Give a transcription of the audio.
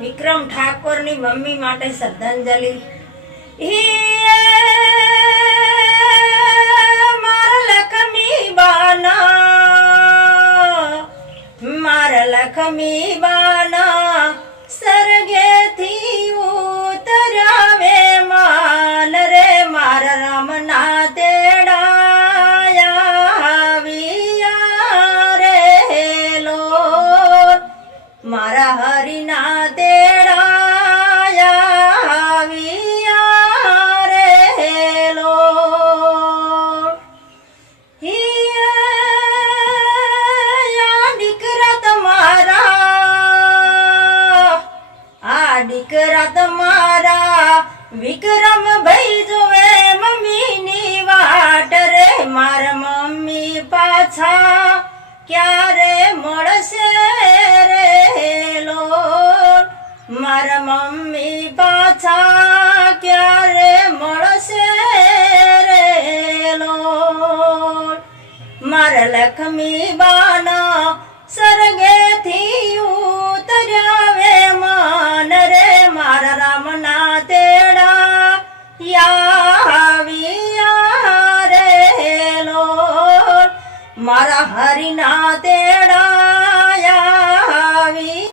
વિક્રમ ઠાકોરની mummy માટે શ્રદ્ધાંજલિ। મારા લક્ષ્મી બાના સરગેથી ઉતરાવે માન રે મારા રામના તેડાયા રે લો મારા હરિના તેડાયા રે લો દીકરા તમારા વિક્રમ ભાઈ જોવે મમ્મીની વાટ રે મારા મમ્મી પાછા ક્યારે મળશે રે લો મારા મમ્મી પાછા ક્યારે મળશે રે લો મારા લક્ષ્મી બાના સરગેથી ઉતર્યાવે માન રે મારા રામના તેડાયા રે લો મારા હરિના તેડાયા